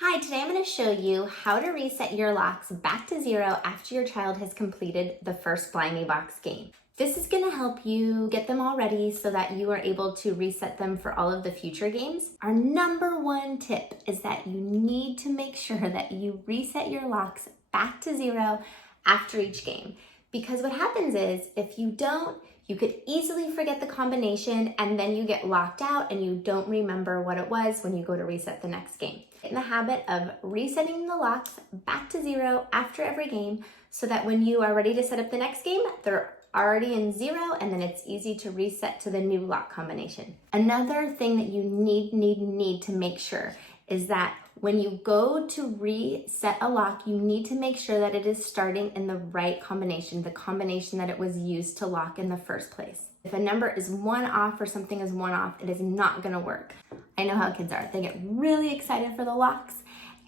Hi, today I'm going to show you how to reset your locks back to 0 after your child has completed the first Blimey Box game. This is going to help you get them all ready so that you are able to reset them for all of the future games. Our number one tip is that you need to make sure that you reset your locks back to 0 after each game. Because what happens is, if you don't, you could easily forget the combination and then you get locked out and you don't remember what it was when you go to reset the next game. Get in the habit of resetting the locks back to 0 after every game so that when you are ready to set up the next game, they're already in 0 and then it's easy to reset to the new lock combination. Another thing that you need to make sure is that when you go to reset a lock, you need to make sure that it is starting in the right combination, the combination that it was used to lock in the first place. If a number is 1 off or something is 1 off, it is not gonna work. I know how kids are. They get really excited for the locks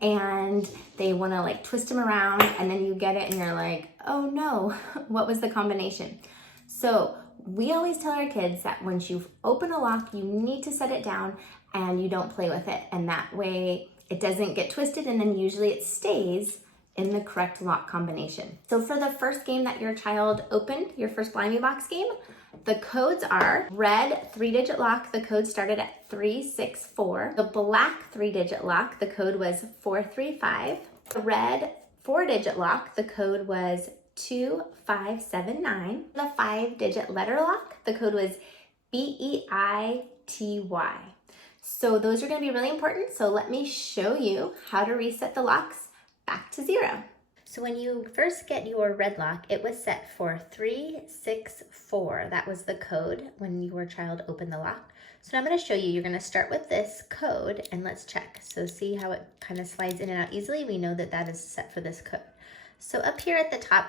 and they wanna like twist them around and then you get it and you're like, oh no, what was the combination? So we always tell our kids that once you open a lock, you need to set it down and you don't play with it. And that way it doesn't get twisted and then usually it stays in the correct lock combination. So for the first game that your child opened, your first Blimey Box game, the codes are red 3-digit lock, the code started at 364. The black 3-digit lock, the code was 435. The red 4-digit lock, the code was 2579. The 5-digit letter lock, the code was BEITY. So those are going to be really important. So let me show you how to reset the locks back to 0. So when you first get your red lock, it was set for 364. That was the code when your child opened the lock. So now I'm going to show you, you're going to start with this code and let's check. So see how it kind of slides in and out easily? We know that that is set for this code. So up here at the top,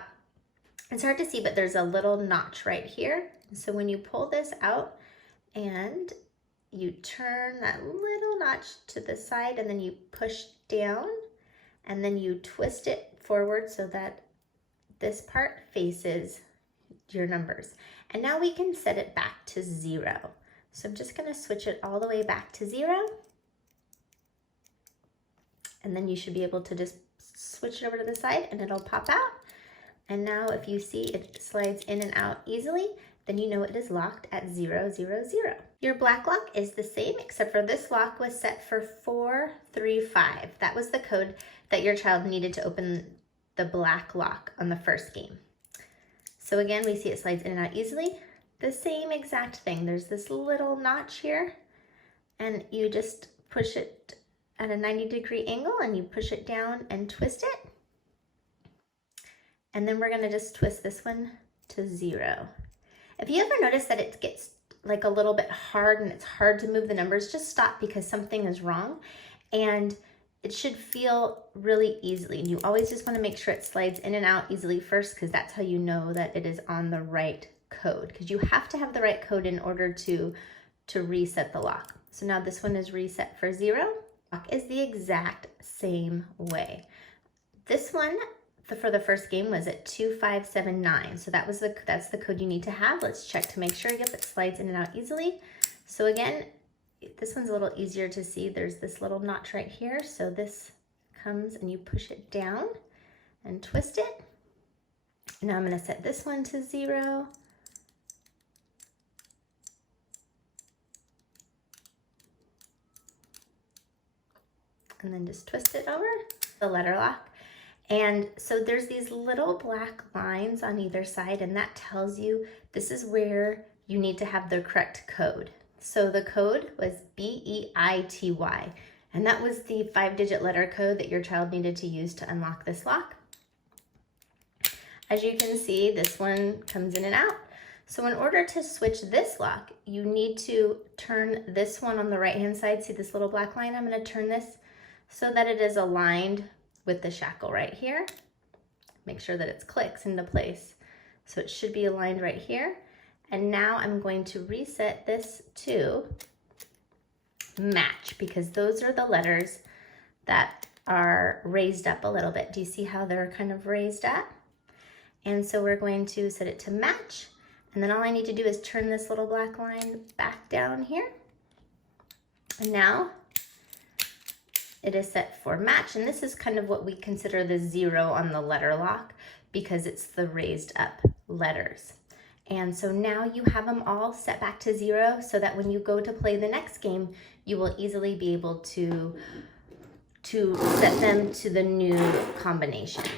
it's hard to see, but there's a little notch right here. So when you pull this out and you turn that little notch to the side and then you push down and then you twist it forward so that this part faces your numbers. And now we can set it back to 0. So I'm just gonna switch it all the way back to 0. And then you should be able to just switch it over to the side and it'll pop out. And now if you see it slides in and out easily, then you know it is locked at 0, 0, 0. Your black lock is the same, except for this lock was set for 435. That was the code that your child needed to open the black lock on the first game. So again, we see it slides in and out easily. The same exact thing. There's this little notch here, and you just push it at a 90-degree angle, and you push it down and twist it. And then we're gonna just twist this one to 0. If you ever notice that it gets like a little bit hard and it's hard to move the numbers, just stop because something is wrong. And it should feel really easily. And you always just want to make sure it slides in and out easily first, because that's how you know that it is on the right code, because you have to have the right code in order to reset the lock. So now this one is reset for 0. Lock is the exact same way. This one for the first game was at 2579. So that's the code you need to have. Let's check to make sure. Yep, it slides in and out easily. So again, this one's a little easier to see. There's this little notch right here. So this comes and you push it down and twist it. Now I'm going to set this one to 0. And then just twist it over the letter lock. And so there's these little black lines on either side, and that tells you this is where you need to have the correct code. So the code was BEITY, and that was the 5-digit letter code that your child needed to use to unlock this lock. As you can see, this one comes in and out. So in order to switch this lock, you need to turn this one on the right-hand side. See this little black line? I'm going to turn this so that it is aligned with the shackle right here. Make sure that it clicks into place. So it should be aligned right here. And now I'm going to reset this to match, because those are the letters that are raised up a little bit. Do you see how they're kind of raised up? And so we're going to set it to match. And then all I need to do is turn this little black line back down here. And now It is set for match, and this is kind of what we consider the 0 on the letter lock because it's the raised up letters. And so now you have them all set back to 0 so that when you go to play the next game, you will easily be able to set them to the new combinations.